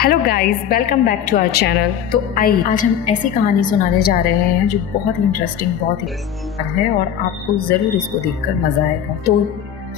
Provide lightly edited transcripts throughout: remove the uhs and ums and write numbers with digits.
Hello guys, welcome back to our channel. तो आइए आज हम ऐसी कहानी सुनाने जा रहे हैं जो बहुत ही इंटरेस्टिंग, बहुत ही है और आपको ज़रूर इसको देखकर मज़ा आएगा। तो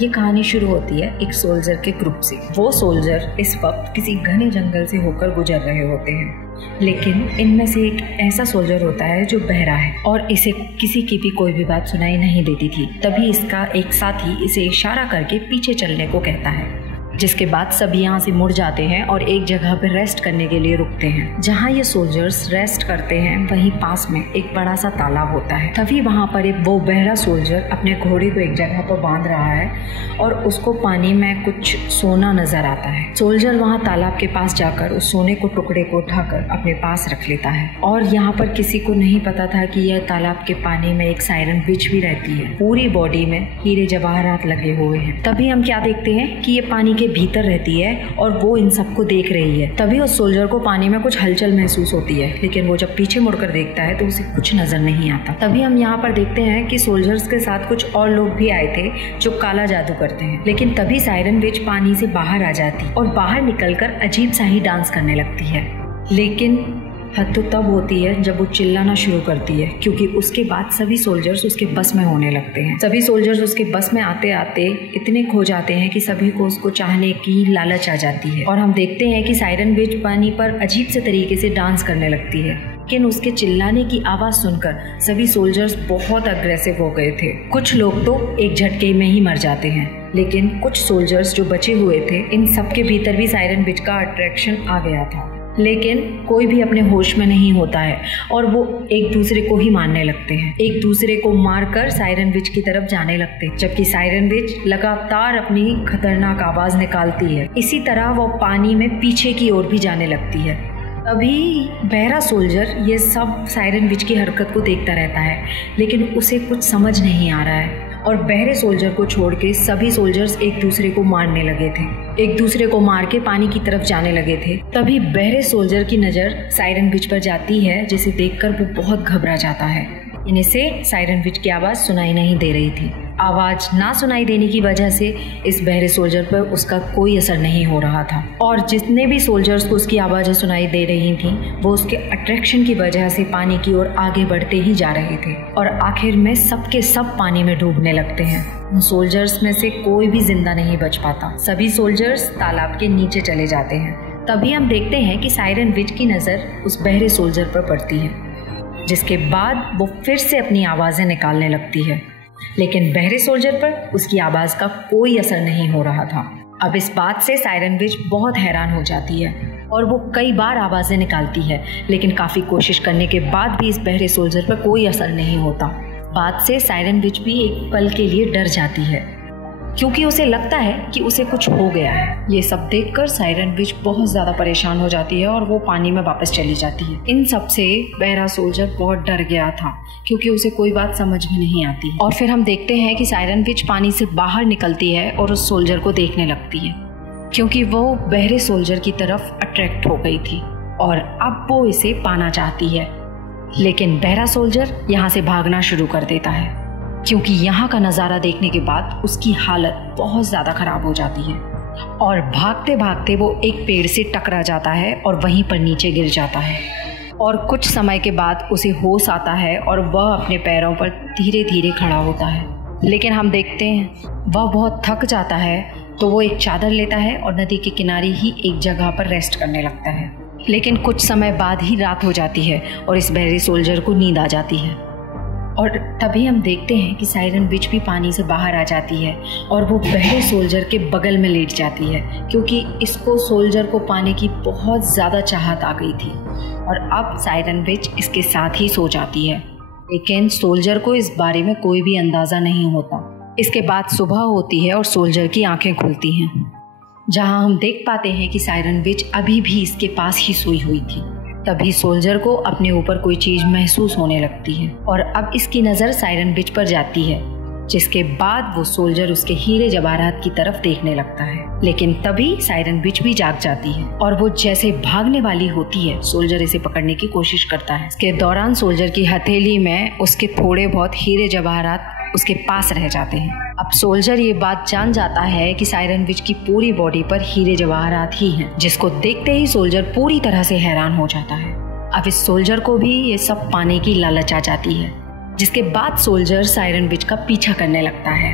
ये कहानी शुरू होती है एक सोल्जर के ग्रुप से। वो सोल्जर इस वक्त किसी घने जंगल से होकर गुजर रहे होते हैं, लेकिन इनमें से एक ऐसा सोल्जर होता है जो बहरा है और इसे किसी की भी कोई भी बात सुनाई नहीं देती थी। तभी इसका एक साथी इसे इशारा करके पीछे चलने को कहता है, जिसके बाद सभी यहाँ से मुड़ जाते हैं और एक जगह पर रेस्ट करने के लिए रुकते हैं। जहाँ ये सोल्जर्स रेस्ट करते हैं वहीं पास में एक बड़ा सा तालाब होता है। तभी वहाँ पर एक वो बहरा सोल्जर अपने घोड़े को एक जगह पर बांध रहा है और उसको पानी में कुछ सोना नजर आता है। सोल्जर वहाँ तालाब के पास जाकर उस सोने को टुकड़े को उठाकर अपने पास रख लेता है और यहाँ पर किसी को नहीं पता था कि यह तालाब के पानी में एक सायरन विच भी रहती है। पूरी बॉडी में हीरे जवाहरात लगे हुए हैं। तभी हम क्या देखते हैं कि ये पानी भीतर रहती है और वो इन सबको देख रही है। तभी उस सोल्जर को पानी में कुछ हलचल महसूस होती है, लेकिन वो जब पीछे मुड़कर देखता है तो उसे कुछ नजर नहीं आता। तभी हम यहाँ पर देखते हैं कि सोल्जर्स के साथ कुछ और लोग भी आए थे जो काला जादू करते हैं। लेकिन तभी सायरन विच पानी से बाहर आ जाती और बाहर निकलकर अजीब सा ही डांस करने लगती है। लेकिन हद तो तब होती है जब वो चिल्लाना शुरू करती है, क्योंकि उसके बाद सभी सोल्जर्स उसके बस में होने लगते हैं। सभी सोल्जर्स उसके बस में आते आते इतने खो जाते हैं कि सभी को उसको चाहने की लालच आ जाती है और हम देखते हैं कि सायरन विच पानी पर अजीब से तरीके से डांस करने लगती है। लेकिन उसके चिल्लाने की आवाज सुनकर सभी सोल्जर्स बहुत अग्रेसिव हो गए थे। कुछ लोग तो एक झटके में ही मर जाते हैं, लेकिन कुछ सोल्जर्स जो बचे हुए थे, इन सबके भीतर भी सायरन विच का अट्रैक्शन आ गया था। लेकिन कोई भी अपने होश में नहीं होता है और वो एक दूसरे को ही मारने लगते हैं। एक दूसरे को मारकर सायरन विच की तरफ जाने लगते हैं, जबकि सायरन विच लगातार अपनी खतरनाक आवाज निकालती है। इसी तरह वो पानी में पीछे की ओर भी जाने लगती है। तभी बहरा सोल्जर ये सब सायरन विच की हरकत को देखता रहता है, लेकिन उसे कुछ समझ नहीं आ रहा है और बहरे सोल्जर को छोड़ के सभी सोल्जर्स एक दूसरे को मारने लगे थे, एक दूसरे को मार के पानी की तरफ जाने लगे थे। तभी बहरे सोल्जर की नज़र सायरन विच पर जाती है, जिसे देखकर वो बहुत घबरा जाता है। इनसे सायरन विच की आवाज़ सुनाई नहीं दे रही थी। आवाज़ ना सुनाई देने की वजह से इस बहरे सोल्जर पर उसका कोई असर नहीं हो रहा था और जितने भी सोल्जर्स को उसकी आवाज़ें सुनाई दे रही थी वो उसके अट्रैक्शन की वजह से पानी की ओर आगे बढ़ते ही जा रहे थे और आखिर में सबके सब पानी में डूबने लगते हैं। उन सोल्जर्स में से कोई भी जिंदा नहीं बच पाता। सभी सोल्जर्स तालाब के नीचे चले जाते हैं। तभी हम देखते हैं कि सायरन विच की नज़र उस बहरे सोल्जर पर पड़ती है, जिसके बाद वो फिर से अपनी आवाज़ें निकालने लगती है, लेकिन बहरे सोल्जर पर उसकी आवाज़ का कोई असर नहीं हो रहा था। अब इस बात से सायरन विच बहुत हैरान हो जाती है और वो कई बार आवाज़ें निकालती है, लेकिन काफ़ी कोशिश करने के बाद भी इस बहरे सोल्जर पर कोई असर नहीं होता। बात से सायरन विच भी एक पल के लिए डर जाती है, क्योंकि उसे लगता है कि उसे कुछ हो गया है। ये सब देखकर सायरन विच बहुत ज़्यादा परेशान हो जाती है और वो पानी में वापस चली जाती है। इन सब से बहरा सोल्जर बहुत डर गया था, क्योंकि उसे कोई बात समझ में नहीं आती। और फिर हम देखते हैं कि सायरन विच पानी से बाहर निकलती है और उस सोल्जर को देखने लगती है, क्योंकि वो बहरे सोल्जर की तरफ अट्रैक्ट हो गई थी और अब वो इसे पाना चाहती है। लेकिन बहरा सोल्जर यहाँ से भागना शुरू कर देता है, क्योंकि यहाँ का नज़ारा देखने के बाद उसकी हालत बहुत ज़्यादा ख़राब हो जाती है और भागते भागते वो एक पेड़ से टकरा जाता है और वहीं पर नीचे गिर जाता है और कुछ समय के बाद उसे होश आता है और वह अपने पैरों पर धीरे धीरे खड़ा होता है। लेकिन हम देखते हैं वह बहुत थक जाता है, तो वो एक चादर लेता है और नदी के किनारे ही एक जगह पर रेस्ट करने लगता है। लेकिन कुछ समय बाद ही रात हो जाती है और इस बहरे सोल्जर को नींद आ जाती है और तभी हम देखते हैं कि सायरन विच भी पानी से बाहर आ जाती है और वो बहरे सोल्जर के बगल में लेट जाती है, क्योंकि इसको सोल्जर को पाने की बहुत ज़्यादा चाहत आ गई थी और अब सायरन विच इसके साथ ही सो जाती है। लेकिन सोल्जर को इस बारे में कोई भी अंदाज़ा नहीं होता। इसके बाद सुबह होती है और सोल्जर की आंखें खुलती हैं, जहां हम देख पाते हैं कि सायरन विच अभी भी इसके पास ही सोई हुई थी। तभी सोल्जर को अपने ऊपर कोई चीज महसूस होने लगती है और अब इसकी नज़र सायरन विच पर जाती है, जिसके बाद वो सोल्जर उसके हीरे जवाहरात की तरफ देखने लगता है। लेकिन तभी सायरन विच भी जाग जाती है और वो जैसे भागने वाली होती है, सोल्जर इसे पकड़ने की कोशिश करता है। इसके दौरान सोल्जर की हथेली में उसके थोड़े बहुत हीरे जवाहरात उसके पास रह जाते हैं अब सोल्जर ये बात जान जाता है कि सायरन विच की पूरी बॉडी पर हीरे जवाहरात ही हैं, जिसको देखते ही सोल्जर पूरी तरह से हैरान हो जाता है। अब इस सोल्जर को भी ये सब पाने की लालच आ जाती है, जिसके बाद सोल्जर सायरन विच का पीछा करने लगता है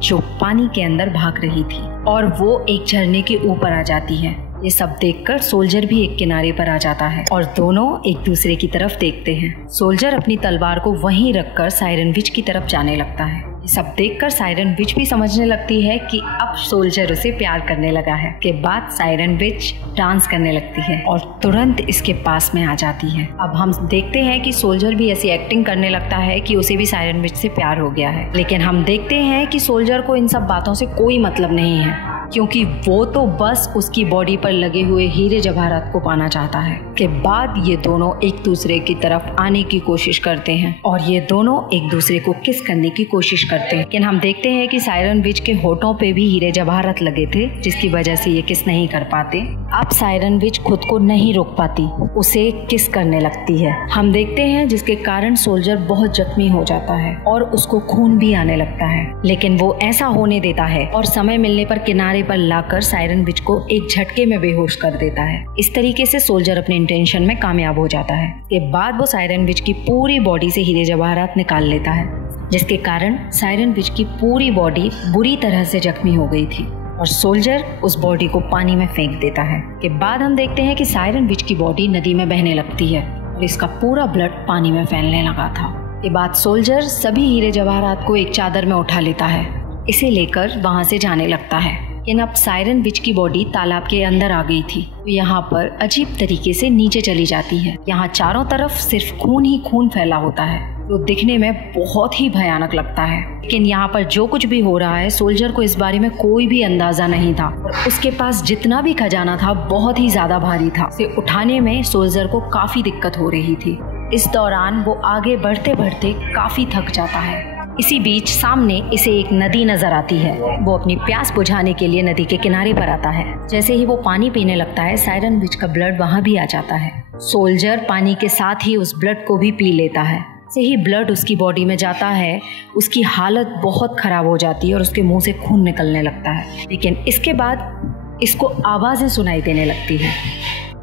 जो पानी के अंदर भाग रही थी, और वो एक झरने के ऊपर आ जाती है। ये सब देखकर सोल्जर भी एक किनारे पर आ जाता है और दोनों एक दूसरे की तरफ देखते हैं। सोल्जर अपनी तलवार को वहीं रखकर सायरन विच की तरफ जाने लगता है। ये सब देखकर सायरन विच भी समझने लगती है कि अब सोल्जर उसे प्यार करने लगा है। के बाद सायरन विच डांस करने लगती है और तुरंत इसके पास में आ जाती है। अब हम देखते हैं कि सोल्जर भी ऐसी एक्टिंग करने लगता है कि उसे भी सायरन विच से प्यार हो गया है, लेकिन हम देखते हैं कि सोल्जर को इन सब बातों से कोई मतलब नहीं है, क्योंकि वो तो बस उसकी बॉडी पर लगे हुए हीरे जवाहरात को पाना चाहता है। के बाद ये दोनों एक दूसरे की तरफ आने की कोशिश करते हैं और ये दोनों एक दूसरे को किस करने की कोशिश करते हैं, लेकिन हम देखते हैं कि सायरन विच के होठों पे भी हीरे जवाहरात लगे थे, जिसकी वजह से ये किस नहीं कर पाते। अब सायरन विच खुद को नहीं रोक पाती, उसे किस करने लगती है। हम देखते हैं जिसके कारण सोल्जर बहुत जख्मी हो जाता है और उसको खून भी आने लगता है, लेकिन वो ऐसा होने देता है और समय मिलने पर किनारे पर लाकर सायरन विच को एक झटके में बेहोश कर देता है। इस तरीके से सोल्जर अपने इंटेंशन में कामयाब हो जाता है। के बाद वो सायरन विच की पूरी बॉडी से हीरे जवाहरात निकाल लेता है, जिसके कारण सायरन विच की पूरी बॉडी बुरी तरह से जख्मी हो गई थी और सोल्जर उस बॉडी को पानी में फेंक देता है। के बाद हम देखते हैं कि सायरन विच की बॉडी नदी में बहने लगती है और इसका पूरा ब्लड पानी में फैलने लगा था। के बाद सोल्जर सभी हीरे जवाहरात को एक चादर में उठा लेता है, इसे लेकर वहां से जाने लगता है। लेकिन अब सायरन विच की बॉडी तालाब के अंदर आ गई थी, यहाँ पर अजीब तरीके से नीचे चली जाती है। यहाँ चारों तरफ सिर्फ खून ही खून फैला होता है, तो दिखने में बहुत ही भयानक लगता है। लेकिन यहाँ पर जो कुछ भी हो रहा है, सोल्जर को इस बारे में कोई भी अंदाजा नहीं था और उसके पास जितना भी खजाना था बहुत ही ज्यादा भारी था। इसे उठाने में सोल्जर को काफी दिक्कत हो रही थी। इस दौरान वो आगे बढ़ते बढ़ते काफी थक जाता है। इसी बीच सामने इसे एक नदी नजर आती है। वो अपनी प्यास बुझाने के लिए नदी के किनारे पर आता है। जैसे ही वो पानी पीने लगता है, सायरन विच का ब्लड वहाँ भी आ जाता है। सोल्जर पानी के साथ ही उस ब्लड को भी पी लेता है। जैसे ही ब्लड उसकी बॉडी में जाता है, उसकी हालत बहुत खराब हो जाती है और उसके मुंह से खून निकलने लगता है। लेकिन इसके बाद इसको आवाजें सुनाई देने लगती है,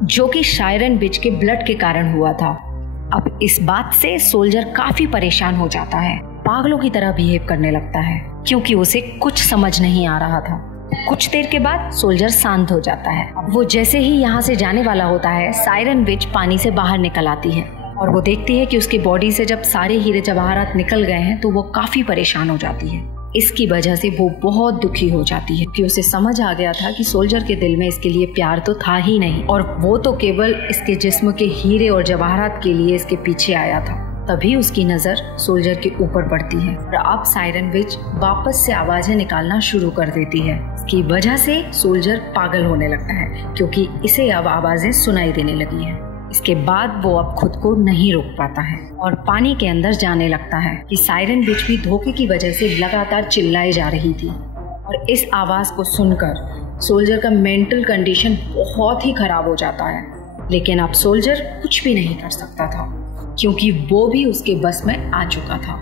जो कि सायरन विच के ब्लड के कारण हुआ था। अब इस बात से सोल्जर काफी परेशान हो जाता है, पागलों की तरह बिहेव करने लगता है, क्योंकि उसे कुछ समझ नहीं आ रहा था। कुछ देर के बाद सोल्जर शांत हो जाता है। अब वो जैसे ही यहाँ से जाने वाला होता है, सायरन विच पानी से बाहर निकल आती है और वो देखती है कि उसकी बॉडी से जब सारे हीरे जवाहरात निकल गए हैं, तो वो काफी परेशान हो जाती है। इसकी वजह से वो बहुत दुखी हो जाती है, कि उसे समझ आ गया था कि सोल्जर के दिल में इसके लिए प्यार तो था ही नहीं और वो तो केवल इसके जिस्म के हीरे और जवाहरात के लिए इसके पीछे आया था। तभी उसकी नजर सोल्जर के ऊपर पड़ती है और अब सायरन विच वापस से आवाजें निकालना शुरू कर देती है। इसकी वजह से सोल्जर पागल होने लगता है, क्योंकि इसे अब आवाजें सुनाई देने लगी है। इसके बाद वो अब खुद को नहीं रोक पाता है और पानी के अंदर जाने लगता है कि सायरन विच भी धोखे की वजह से लगातार चिल्लाई जा रही थी। और इस आवाज को सुनकर सोल्जर का मेंटल कंडीशन बहुत ही खराब हो जाता है। लेकिन अब सोल्जर कुछ भी नहीं कर सकता था, क्योंकि वो भी उसके बस में आ चुका था।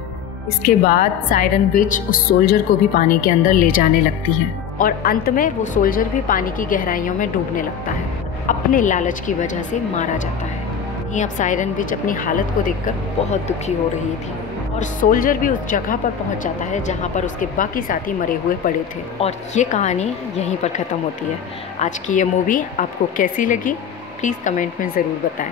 इसके बाद सायरन विच उस सोल्जर को भी पानी के अंदर ले जाने लगती है और अंत में वो सोल्जर भी पानी की गहराइयों में डूबने लगता है। अपने लालच की वजह से मारा जाता है। यहीं अब सायरन विच अपनी हालत को देखकर बहुत दुखी हो रही थी और सोल्जर भी उस जगह पर पहुंच जाता है जहां पर उसके बाकी साथी मरे हुए पड़े थे। और ये कहानी यहीं पर ख़त्म होती है। आज की ये मूवी आपको कैसी लगी, प्लीज़ कमेंट में ज़रूर बताएं।